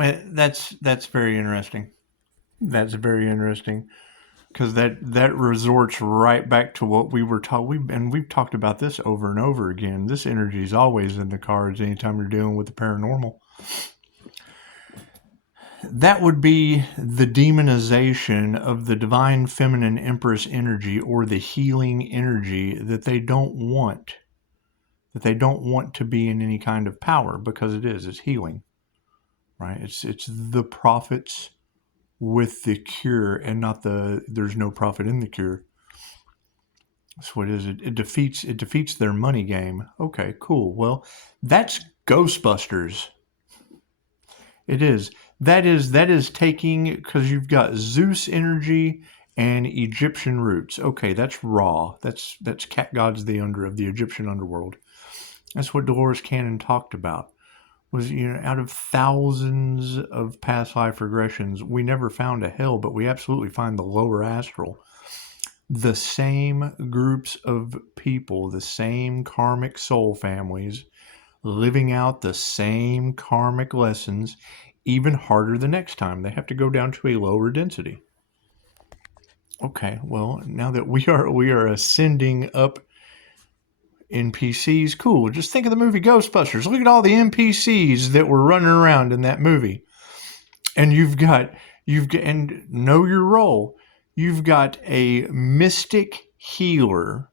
Well, that's very interesting. That's very interesting because that resorts right back to what we were taught. We've talked about this over and over again. This energy is always in the cards anytime you're dealing with the paranormal. That would be the demonization of the divine feminine empress energy, or the healing energy that they don't want. That they don't want to be in any kind of power, because it's healing, right? It's the prophets with the cure, and not there's no profit in the cure. That's what it is. It defeats their money game. Okay, cool. Well, that's Ghostbusters. It is. That is taking, because you've got Zeus energy and Egyptian roots. Okay, that's Ra. That's cat gods of the Egyptian underworld. That's what Dolores Cannon talked about. Was, out of thousands of past life regressions, we never found a hell, but we absolutely find the lower astral. The same groups of people, the same karmic soul families, living out the same karmic lessons, even harder the next time. They have to go down to a lower density. Okay, well, now that we are ascending up NPCs, cool. Just think of the movie Ghostbusters. Look at all the NPCs that were running around in that movie. And you've got and know your role. You've got a mystic healer.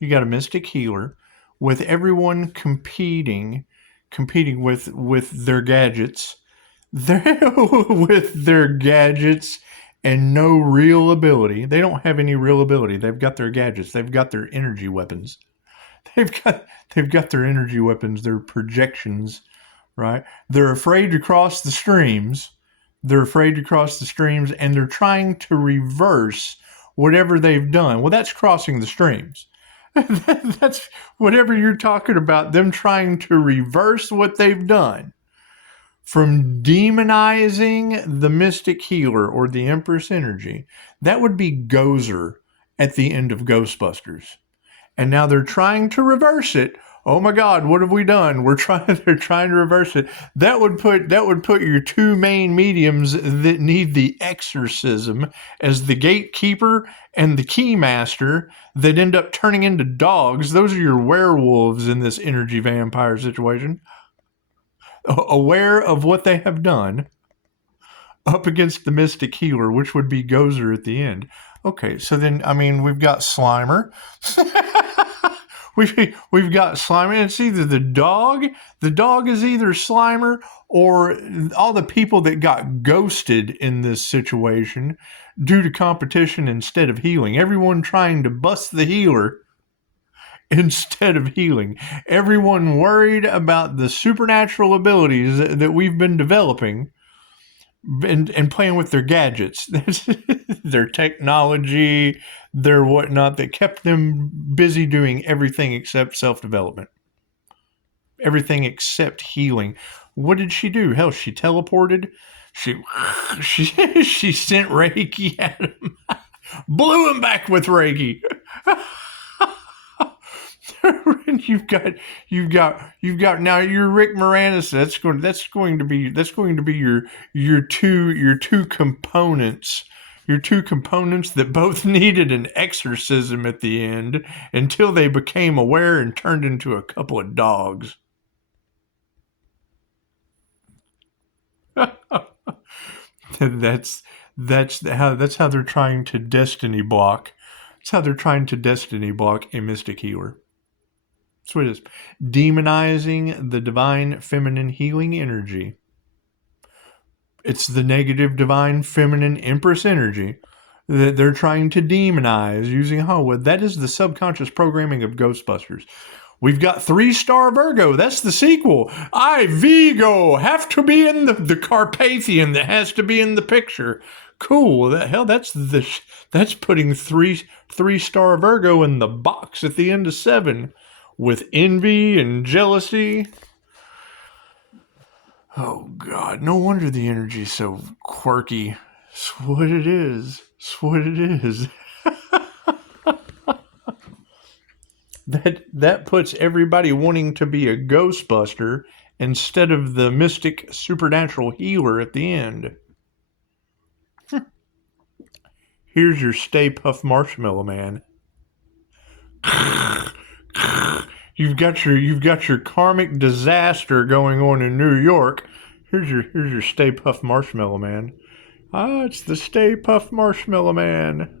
You got a mystic healer with everyone competing with their gadgets. With their gadgets and no real ability. They don't have any real ability. They've got their gadgets. They've got their energy weapons. They've got their energy weapons, their projections, right? They're afraid to cross the streams. They're afraid to cross the streams, and they're trying to reverse whatever they've done. Well, that's crossing the streams. That's whatever you're talking about, them trying to reverse what they've done. From demonizing the mystic healer or the Empress energy, that would be Gozer at the end of Ghostbusters. And now they're trying to reverse it. Oh my God, what have we done? They're trying to reverse it. That would put your two main mediums that need the exorcism as the gatekeeper and the keymaster, that end up turning into dogs. Those are your werewolves in this energy vampire situation. Aware of what they have done, up against the mystic healer, which would be Gozer at the end. Okay, so then, we've got Slimer. We've got Slimer. It's either the dog. The dog is either Slimer, or all the people that got ghosted in this situation due to competition instead of healing. Everyone trying to bust the healer instead of healing. Everyone worried about the supernatural abilities that we've been developing, and playing with their gadgets, their technology, their whatnot, that kept them busy doing everything except self-development. Everything except healing. What did she do? Hell, she teleported. She sent Reiki at him. Blew him back with Reiki. you've got now your Rick Moranis. That's going to be your two components. Your two components that both needed an exorcism at the end until they became aware and turned into a couple of dogs. That's how they're trying to destiny block. That's how they're trying to destiny block a mystic healer. That's what it is. Demonizing the divine feminine healing energy. It's the negative divine feminine empress energy that they're trying to demonize using Hollywood. That is the subconscious programming of Ghostbusters. We've got 3-star Virgo. That's the sequel. Vigo have to be in the Carpathian that has to be in the picture. Cool. That's putting 3-star Virgo in the box at the end of 7 with envy and jealousy. Oh God, no wonder the energy is so quirky. It's what it is. It's what it is. That puts everybody wanting to be a Ghostbuster instead of the mystic supernatural healer at the end. Here's your Stay Puft Marshmallow Man. You've got your karmic disaster going on in New York. Here's your Stay Puft Marshmallow Man. Ah, it's the Stay Puft Marshmallow Man.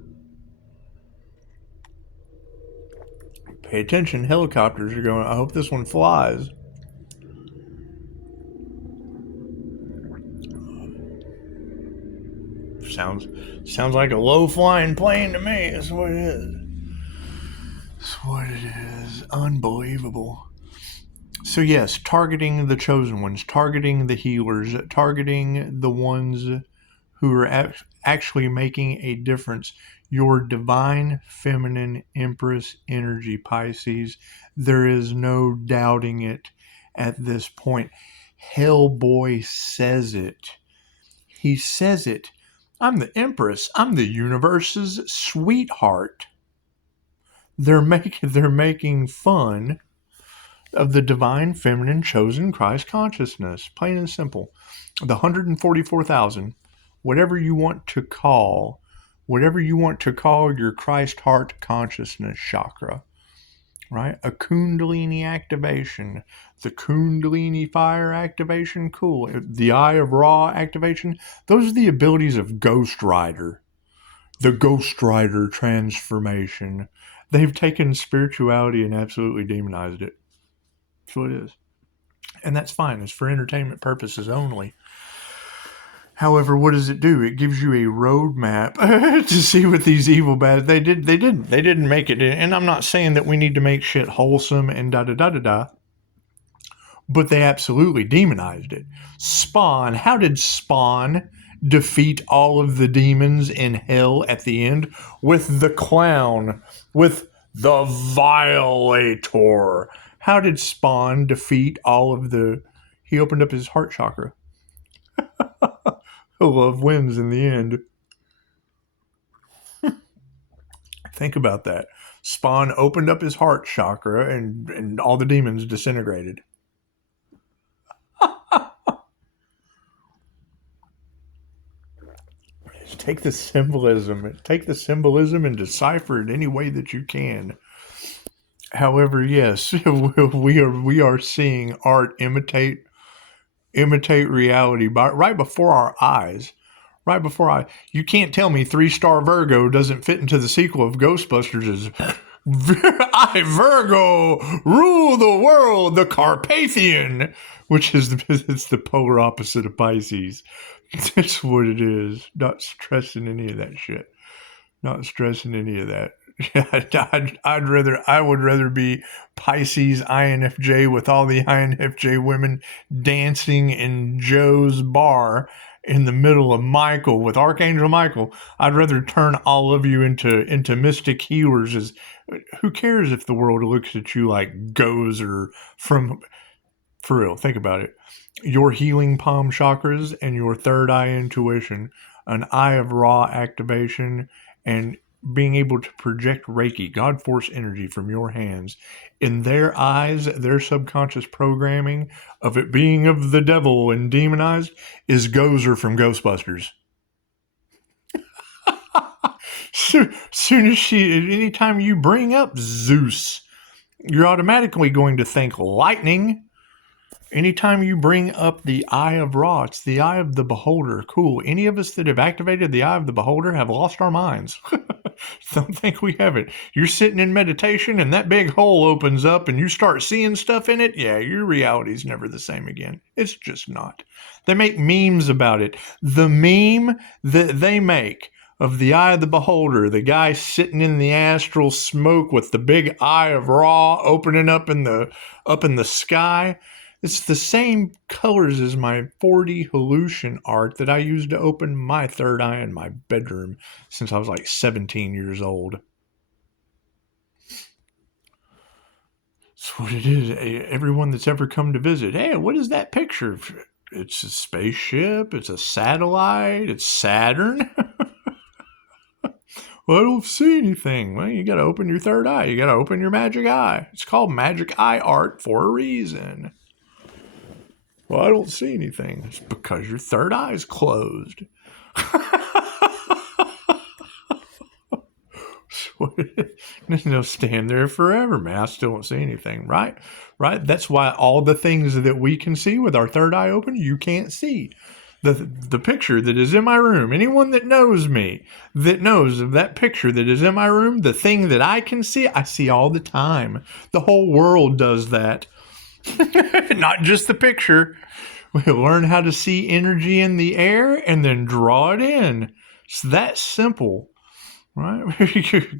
Pay attention, helicopters are going. I hope this one flies. Sounds like a low-flying plane to me. That's what it is. That's what it is. Unbelievable. So yes, targeting the chosen ones, targeting the healers, targeting the ones who are actually making a difference. Your divine feminine Empress energy, Pisces. There is no doubting it at this point. Hellboy says it. He says it. I'm the Empress. I'm the universe's sweetheart. They're making fun of the divine feminine chosen Christ consciousness. Plain and simple. The 144,000, whatever you want to call your Christ heart consciousness chakra, right? A Kundalini activation, the Kundalini fire activation, cool. The Eye of Ra activation, those are the abilities of Ghost Rider. The Ghost Rider transformation. They've taken spirituality and absolutely demonized it. That's what it is. And that's fine. It's for entertainment purposes only. However, what does it do? It gives you a roadmap to see what these evil bad. They didn't make it. And I'm not saying that we need to make shit wholesome and da-da-da-da-da. But they absolutely demonized it. Spawn. How did Spawn defeat all of the demons in hell at the end? With the clown. With the Violator. How did Spawn defeat all of the... He opened up his heart chakra. Love wins in the end. Think about that. Spawn opened up his heart chakra and all the demons disintegrated. Take the symbolism and decipher it any way that you can. However, yes, we are seeing art imitate reality right before our eyes. Right before you can't tell me 3-star Virgo doesn't fit into the sequel of Ghostbusters as I, Virgo, rule the world, the Carpathian, which is it's the polar opposite of Pisces. That's what it is. Not stressing any of that shit. Not stressing any of that. I would rather be Pisces INFJ with all the INFJ women dancing in Joe's bar in the middle of Michael with Archangel Michael. I'd rather turn all of you into mystic healers. As who cares if the world looks at you like Gozer from... For real, think about it. Your healing palm chakras and your third eye intuition, an Eye of Ra activation, and being able to project Reiki, God force energy from your hands. In their eyes, their subconscious programming of it being of the devil and demonized is Gozer from Ghostbusters. Anytime you bring up Zeus, you're automatically going to think lightning. Anytime you bring up the Eye of Ra, it's the Eye of the Beholder. Cool. Any of us that have activated the Eye of the Beholder have lost our minds. Don't think we haven't. You're sitting in meditation and that big hole opens up and you start seeing stuff in it. Yeah, your reality's never the same again. It's just not. They make memes about it. The meme that they make of the Eye of the Beholder, the guy sitting in the astral smoke with the big Eye of Ra opening up in the sky. It's the same colors as my 4D hallucin art that I used to open my third eye in my bedroom since I was like 17 years old. That's what it is. Everyone that's ever come to visit, hey, what is that picture? It's a spaceship. It's a satellite. It's Saturn. Well, I don't see anything. Well, you got to open your third eye. You got to open your magic eye. It's called magic eye art for a reason. Well, I don't see anything. It's because your third eye is closed. They'll stand there forever, man. I still don't see anything, right? Right? That's why all the things that we can see with our third eye open, you can't see. The picture that is in my room, anyone that knows me, that knows of that picture that is in my room, the thing that I can see, I see all the time. The whole world does that. Not just the picture. We learn how to see energy in the air and then draw it in. It's that simple. Right?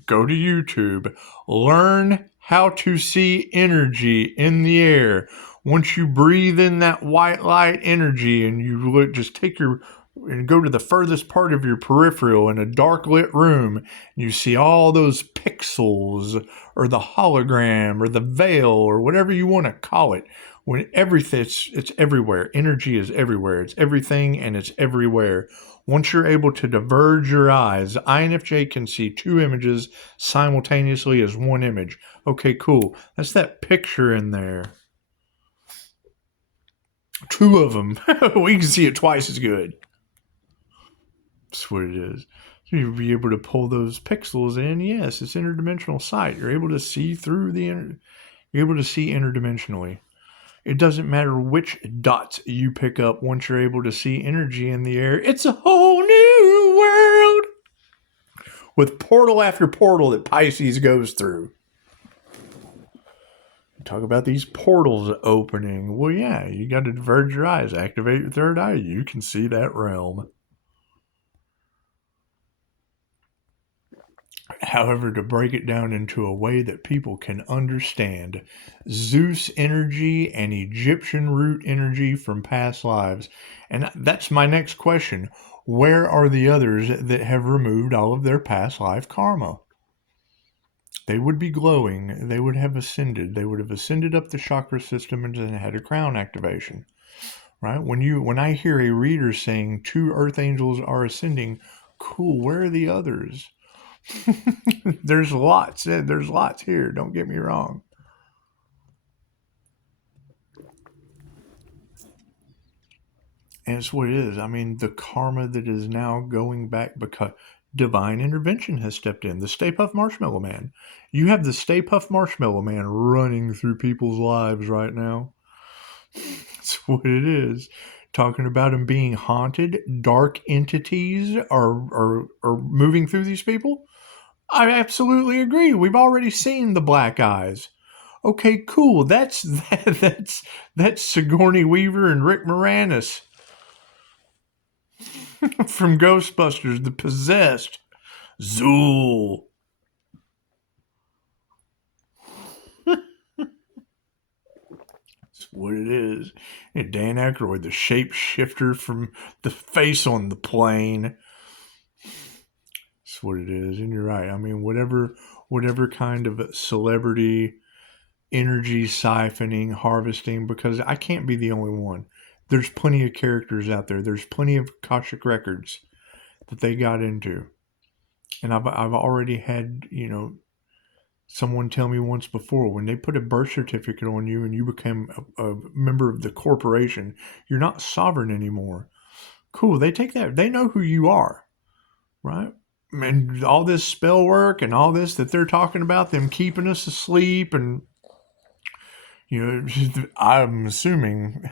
Go to YouTube. Learn how to see energy in the air. Once you breathe in that white light energy and you look, just take your and go to the furthest part of your peripheral in a dark lit room, and you see all those pixels or the hologram or the veil or whatever you want to call it. When everything, it's everywhere. Energy is everywhere. It's everything and it's everywhere. Once you're able to diverge your eyes, INFJ can see two images simultaneously as one image. Okay, cool. That's that picture in there. Two of them. We can see it twice as good. That's what it is. You'll be able to pull those pixels in. Yes, it's interdimensional sight. You're able to see through you're able to see interdimensionally. It doesn't matter which dots you pick up once you're able to see energy in the air. It's a whole new world with portal after portal that Pisces goes through. Talk about these portals opening. Well, yeah, you got to diverge your eyes, activate your third eye. You can see that realm. However, to break it down into a way that people can understand, Zeus energy and Egyptian root energy from past lives. And that's my next question. Where are the others that have removed all of their past life karma? They would be glowing. They would have ascended. They would have ascended up the chakra system and then had a crown activation. Right? When I hear a reader saying 2 earth angels are ascending, cool, where are the others? There's lots here, don't get me wrong. And it's what it is. I mean, the karma that is now going back because divine intervention has stepped in. The Stay Puft Marshmallow Man. You have the Stay Puft Marshmallow Man running through people's lives right now. That's what it is. Talking about him being haunted, dark entities are moving through these people. I absolutely agree. We've already seen the black eyes. Okay, cool. That's Sigourney Weaver and Rick Moranis from Ghostbusters, The Possessed. Zool. That's what it is. And Dan Aykroyd, the shapeshifter from the face on the plane. That's what it is. And you're right. I mean, whatever kind of celebrity energy siphoning, harvesting, because I can't be the only one. There's plenty of characters out there. There's plenty of Akashic records that they got into. And I've already had, someone tell me once before, when they put a birth certificate on you and you become a member of the corporation, you're not sovereign anymore. Cool. They take that. They know who you are, right? And all this spell work and all this that they're talking about, them keeping us asleep and, I'm assuming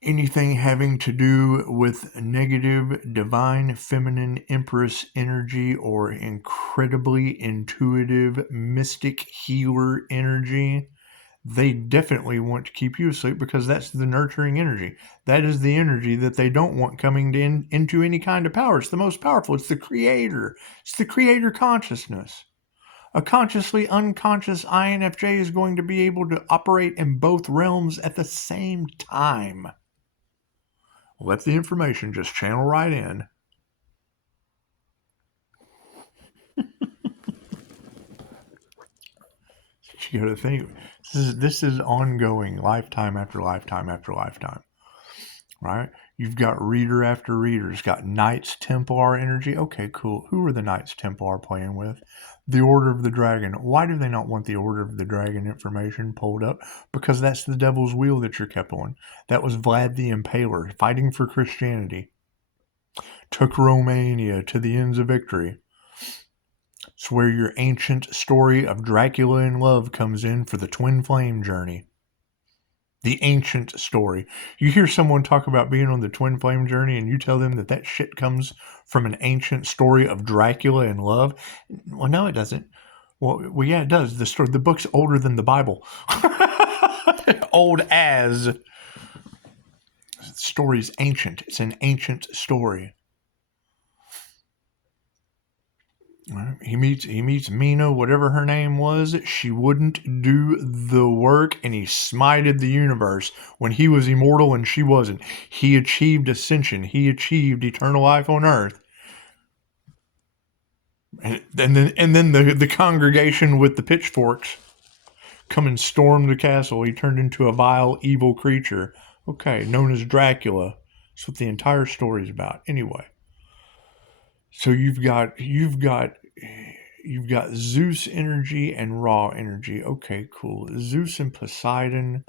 anything having to do with negative divine feminine empress energy or incredibly intuitive mystic healer energy, they definitely want to keep you asleep because that's the nurturing energy. That is the energy that they don't want coming into any kind of power. It's the most powerful. It's the creator. It's the creator consciousness. A consciously unconscious INFJ is going to be able to operate in both realms at the same time. Let the information just channel right in. You got to think, this is ongoing, lifetime after lifetime after lifetime, right? You've got reader after reader. It's got Knights Templar energy. Okay, cool. Who are the Knights Templar playing with? The Order of the Dragon. Why do they not want the Order of the Dragon information pulled up? Because that's the devil's wheel that you're kept on. That was Vlad the Impaler fighting for Christianity. Took Romania to the ends of victory. It's where your ancient story of Dracula in love comes in for the twin flame journey. The ancient story. You hear someone talk about being on the twin flame journey and you tell them that that shit comes from an ancient story of Dracula in love. Well, no, it doesn't. Well, yeah, it does. The book's older than the Bible. Old as. The story's ancient. It's an ancient story. He meets Mina, whatever her name was. She wouldn't do the work, and he smited the universe when he was immortal and she wasn't. He achieved ascension. He achieved eternal life on earth. And then the congregation with the pitchforks come and storm the castle. He turned into a vile, evil creature. Okay, known as Dracula. That's what the entire story is about. Anyway. So you've got Zeus energy and Ra energy. Okay, cool. Zeus and Poseidon,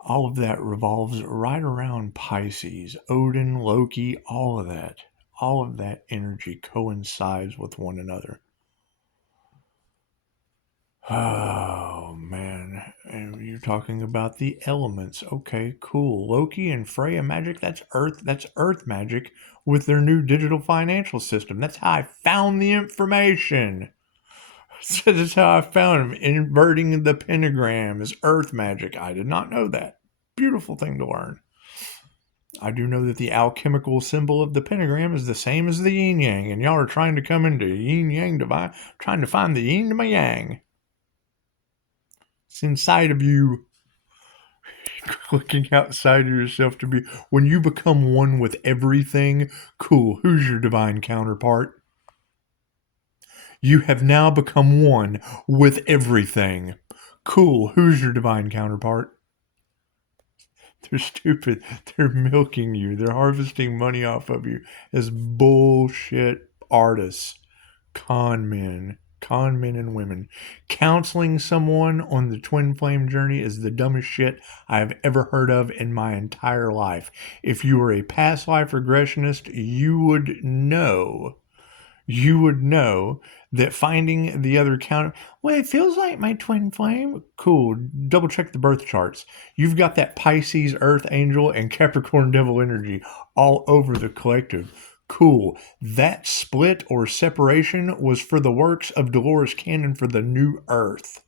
all of that revolves right around Pisces. Odin, Loki, all of that energy coincides with one another. Oh man, and you're talking about the elements. Okay, cool. Loki and Freya magic, that's earth magic with their new digital financial system. That's how I found the information. That's how I found him. Inverting the pentagram is earth magic. I did not know that. Beautiful thing to learn. I do know that the alchemical symbol of the pentagram is the same as the yin yang, and y'all are trying to come into yin yang divine, trying to find the yin to my yang. It's inside of you. Looking outside of yourself to be. When you become one with everything, cool. Who's your divine counterpart? You have now become one with everything. Cool. Who's your divine counterpart? They're stupid. They're milking you. They're harvesting money off of you as bullshit artists, con men and women. Counseling someone on the twin flame journey is the dumbest shit I've ever heard of in my entire life. If you were a past life regressionist, you would know that finding the other counter, well, it feels like my twin flame. Cool. Double check the birth charts. You've got that Pisces Earth Angel and Capricorn Devil energy all over the collective. Cool. That split or separation was for the works of Dolores Cannon for the New Earth.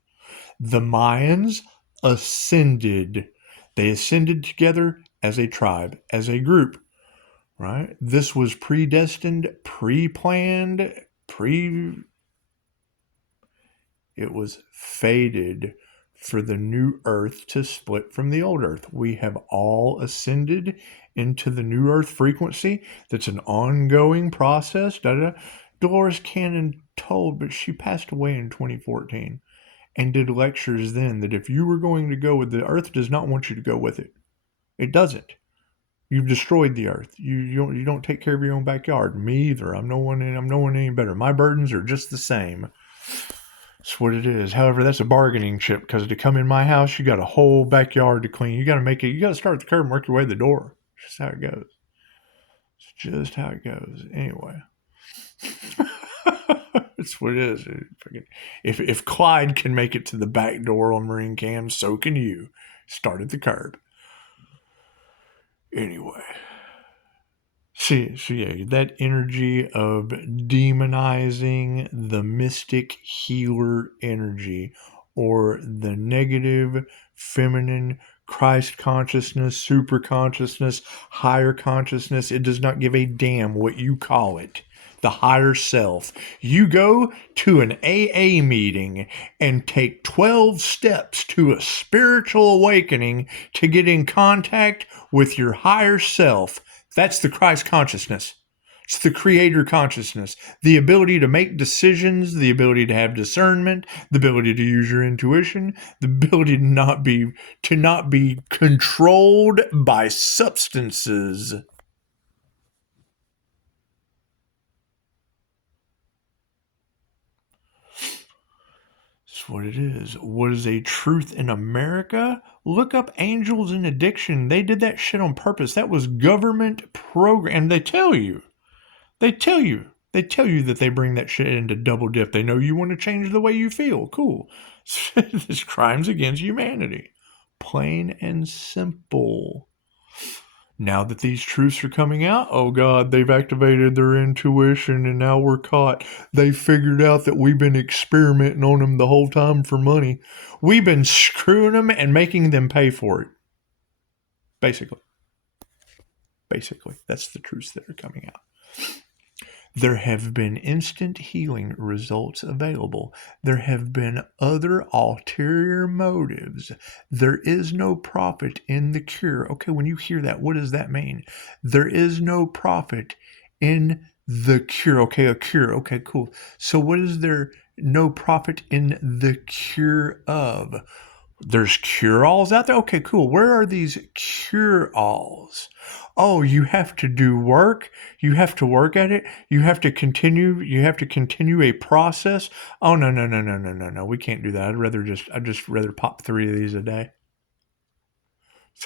The Mayans ascended. They ascended together as a tribe, as a group, right? This was predestined, pre-planned, it was fated for the new earth to split from the old earth. We have all ascended into the new earth frequency. That's an ongoing process. Dolores Cannon told, but she passed away in 2014 and did lectures then that if you were going to go with the earth does not want you to go with it. It doesn't. You've destroyed the earth. You don't take care of your own backyard. Me either. I'm no one any better. My burdens are just the same. That's what it is. However, that's a bargaining chip because to come in my house, you got a whole backyard to clean. You got to start at the curb and work your way to the door. That's just how it goes. It's just how it goes. Anyway. That's what it is. If Clyde can make it to the back door on Marine Cam, so can you. Start at the curb. Anyway. So yeah, that energy of demonizing the mystic healer energy or the negative feminine Christ consciousness, super consciousness, higher consciousness, it does not give a damn what you call it. The higher self. You go to an AA meeting and take 12 steps to a spiritual awakening to get in contact with your higher self. That's the Christ consciousness. It's the creator consciousness. The ability to make decisions, the ability to have discernment, the ability to use your intuition, the ability to not be controlled by substances. That's what it is. What is a truth in America? Look up angels and addiction. They did that shit on purpose. That was government program. They tell you. They tell you that they bring that shit into double dip. They know you want to change the way you feel. Cool. This crimes against humanity. Plain and simple. Now that these truths are coming out, oh God, they've activated their intuition and now we're caught. They figured out that we've been experimenting on them the whole time for money. We've been screwing them and making them pay for it. Basically, that's the truths that are coming out. There have been instant healing results available. There have been other ulterior motives. There is no profit in the cure. Okay, when you hear that, what does that mean? There is no profit in the cure. Okay, a cure. Okay, cool. So what is there no profit in the cure of? There's cure-alls out there? Okay, cool. Where are these cure-alls? Oh, you have to do work. You have to work at it. You have to continue a process. Oh, no. We can't do that. I'd just rather pop 3 of these a day.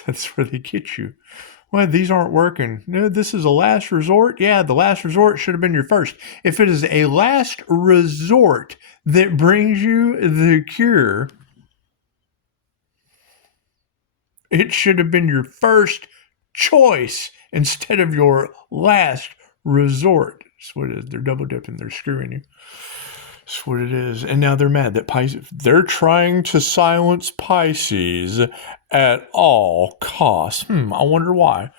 That's where they get you. Well, these aren't working. No, this is a last resort. Yeah, the last resort should have been your first. If it is a last resort that brings you the cure, it should have been your first choice instead of your last resort. That's what it is. They're double dipping. They're screwing you. That's what it is. And now they're mad that Pisces, they're trying to silence Pisces at all costs. I wonder why.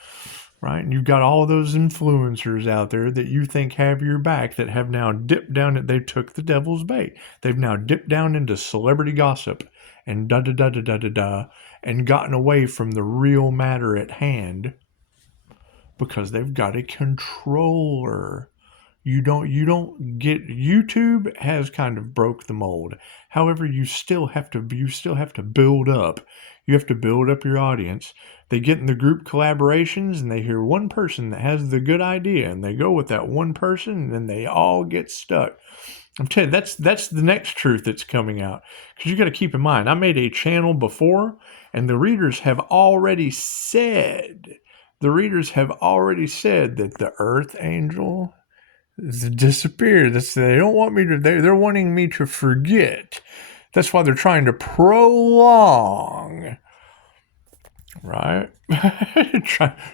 Right? And you've got all of those influencers out there that you think have your back that have now dipped down. They took the devil's bait. They've now dipped down into celebrity gossip and and gotten away from the real matter at hand because they've got a controller. You don't get, YouTube has kind of broke the mold. However, you still have to build up. You have to build up your audience. They get in the group collaborations and they hear one person that has the good idea and they go with that one person and then they all get stuck. I'm telling you, that's the next truth that's coming out. Because you got to keep in mind, I made a channel before and the readers have already said that the Earth Angel disappeared. They don't want me to, they're wanting me to forget. That's why they're trying to prolong, right?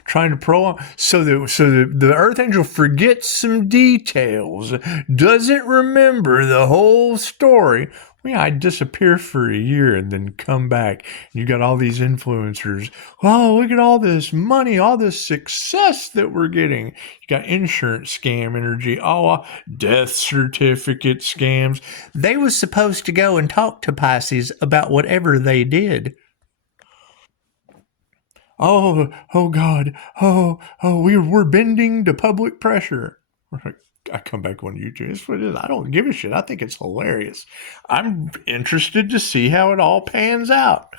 trying to prolong so the Earth Angel forgets some details, doesn't remember the whole story. Well, I disappear for a year and then come back. You got all these influencers. Oh, look at all this money, all this success that we're getting. You got insurance scam energy, death certificate scams. They was supposed to go and talk to Pisces about whatever they did. Oh God. We're bending to public pressure. I come back on YouTube. That's what it is. I don't give a shit. I think it's hilarious. I'm interested to see how it all pans out.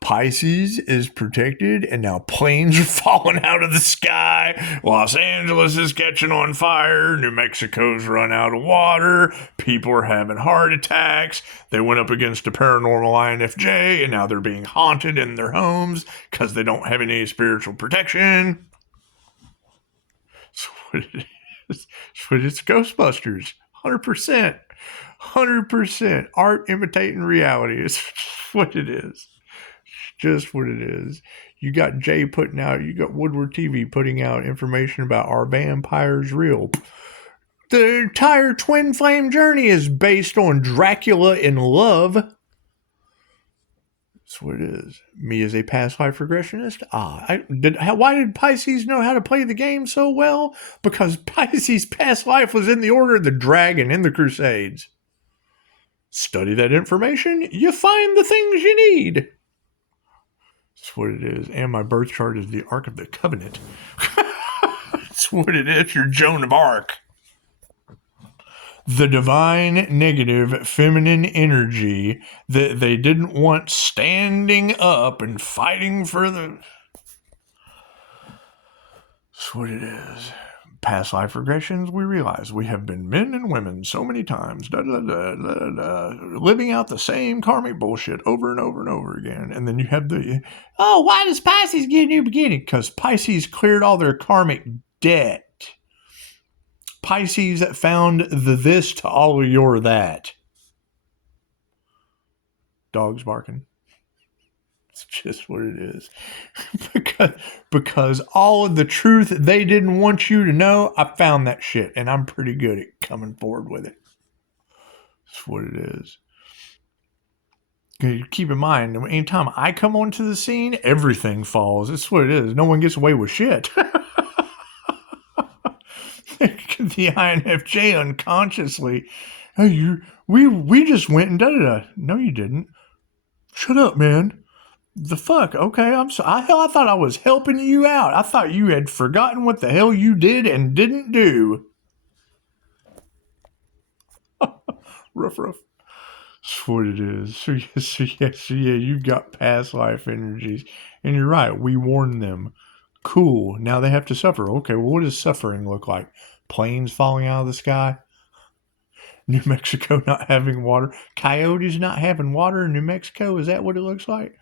Pisces is protected, and now planes are falling out of the sky. Los Angeles is catching on fire. New Mexico's run out of water. People are having heart attacks. They went up against a paranormal INFJ, and now they're being haunted in their homes because they don't have any spiritual protection. It's Ghostbusters. 100%. Art imitating reality is what it is. Just what it is. You got Woodward TV putting out information about are vampires real. The entire twin flame journey is based on Dracula in love. That's what it is. Me as a past life regressionist. Why did Pisces know how to play the game so well? Because Pisces' past life was in the Order of the Dragon in the Crusades. Study that information, you find the things you need. That's what it is. And my birth chart is the Ark of the Covenant. That's what it is. You're Joan of Arc. The divine negative feminine energy that they didn't want standing up and fighting for the... That's what it is. past life regressions, we realize we have been men and women so many times, living out the same karmic bullshit over and over and over again. And then you have why does Pisces get a new beginning? Because Pisces cleared all their karmic debt. Pisces found the this to all of your that. Dogs barking. It's just what it is. because all of the truth they didn't want you to know, I found that shit. And I'm pretty good at coming forward with it. That's what it is. Keep in mind, anytime I come onto the scene, everything falls. That's what it is. No one gets away with shit. The INFJ unconsciously, hey, we just went and da-da-da. No, you didn't. Shut up, man. The fuck? Okay, I thought I was helping you out. I thought you had forgotten what the hell you did and didn't do. Rough. That's what it is. So yeah, you've got past life energies. And you're right, we warned them. Cool, now they have to suffer. Okay, well, what does suffering look like? Planes falling out of the sky? New Mexico not having water? Coyotes not having water in New Mexico? Is that what it looks like?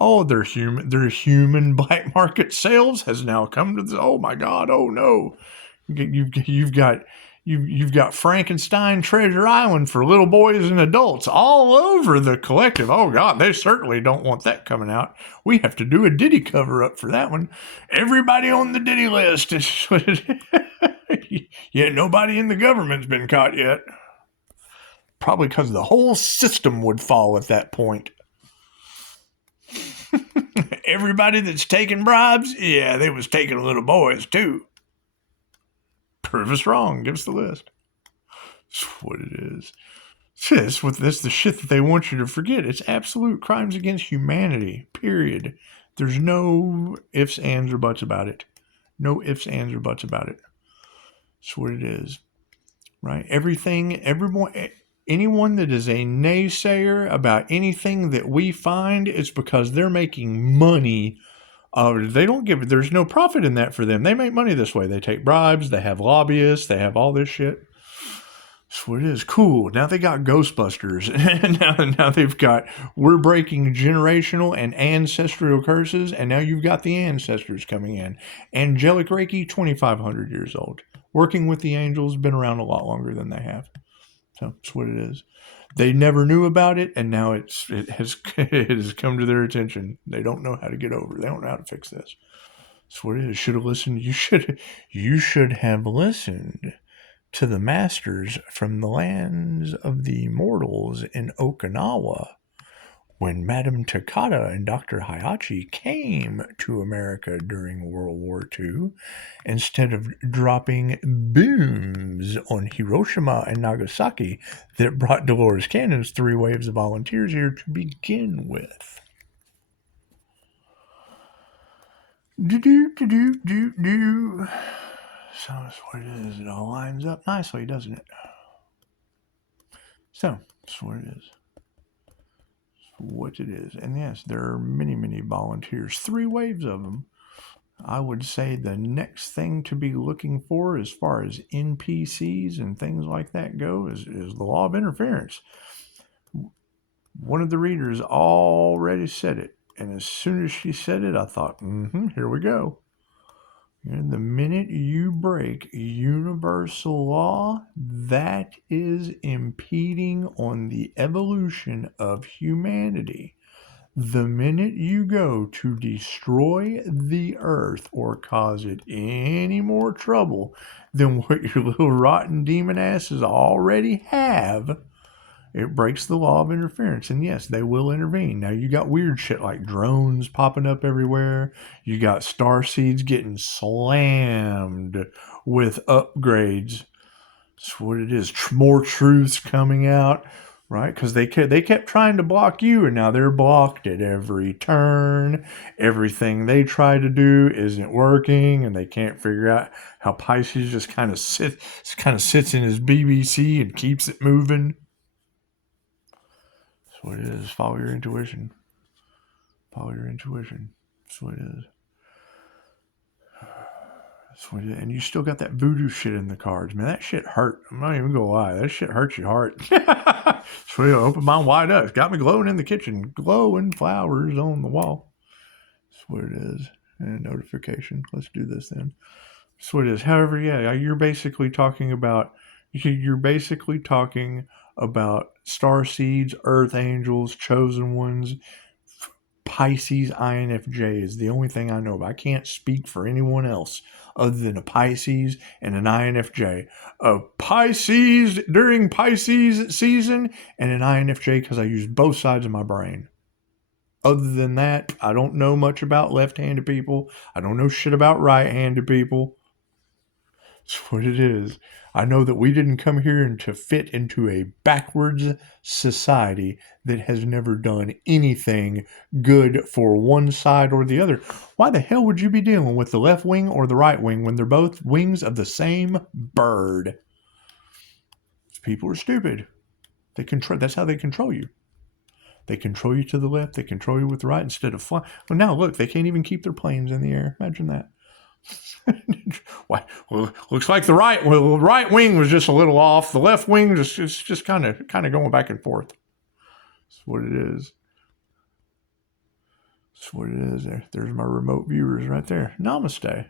Oh, their human black market sales has now come to this. Oh my God! Oh no! You've got Frankenstein Treasure Island for little boys and adults all over the collective. Oh God, they certainly don't want that coming out. We have to do a Diddy cover up for that one. Everybody on the Diddy list is. Yet nobody in the government's been caught yet. Probably because the whole system would fall at that point. Everybody that's taking bribes, yeah, they was taking little boys too. Prove us wrong. Give us the list. That's what it is. That's the shit that they want you to forget. It's absolute crimes against humanity, period. There's no ifs, ands, or buts about it. No ifs, ands, or buts about it. That's what it is. Right? Anyone that is a naysayer about anything that we find, it's because they're making money. They don't there's no profit in that for them. They make money this way. They take bribes, they have lobbyists, they have all this shit. That's what it is. Cool. Now they got Ghostbusters. And now they've got, we're breaking generational and ancestral curses, and now you've got the ancestors coming in. Angelic Reiki, 2,500 years old. Working with the angels, been around a lot longer than they have. So that's what it is. They never knew about it, and now it has come to their attention. They don't know how to get over it. They don't know how to fix this. That's what it is. Should have listened. You should have listened to the masters from the lands of the mortals in Okinawa when Madame Takata and Dr. Hayachi came to America during World War II. Instead of dropping booms on Hiroshima and Nagasaki that brought Dolores Cannon's 3 waves of volunteers here to begin with. So that's what it is. It all lines up nicely, doesn't it? So that's what it is. What it is. And yes, there are many, many volunteers, 3 waves of them. I would say the next thing to be looking for as far as NPCs and things like that go is the law of interference. One of the readers already said it. And as soon as she said it, I thought, here we go. And the minute you break universal law, that is impeding on the evolution of humanity. The minute you go to destroy the earth or cause it any more trouble than what your little rotten demon asses already have, it breaks the law of interference. And yes, they will intervene. Now you got weird shit like drones popping up everywhere. You got star seeds getting slammed with upgrades. That's what it is. More truths coming out, right? Because they kept trying to block you, and now they're blocked at every turn. Everything they try to do isn't working, and they can't figure out how Pisces just kind of sits in his BBC and keeps it moving. That's what it is. Follow your intuition. Follow your intuition. That's what it is. And you still got that voodoo shit in the cards, man. That shit hurt. I'm not even gonna lie. That shit hurts your heart. Sweet, open mine wide up. It's got me glowing in the kitchen. Glowing flowers on the wall. That's what it is. And notification. Let's do this then. That's what it is. However, yeah, you're basically talking about star seeds, earth angels, chosen ones. Pisces INFJ is the only thing I know about. I can't speak for anyone else other than a Pisces and an INFJ. A Pisces during Pisces season and an INFJ because I use both sides of my brain. Other than that, I don't know much about left-handed people. I don't know shit about right-handed people. That's what it is. I know that we didn't come here to fit into a backwards society that has never done anything good for one side or the other. Why the hell would you be dealing with the left wing or the right wing when they're both wings of the same bird? People are stupid. That's how they control you. They control you to the left. They control you with the right instead of flying. Well, now look, they can't even keep their planes in the air. Imagine that. Why? Well, looks like the right wing was just a little off. The left wing just kind of going back and forth. That's what it is. That's what it is. There's my remote viewers right there. Namaste.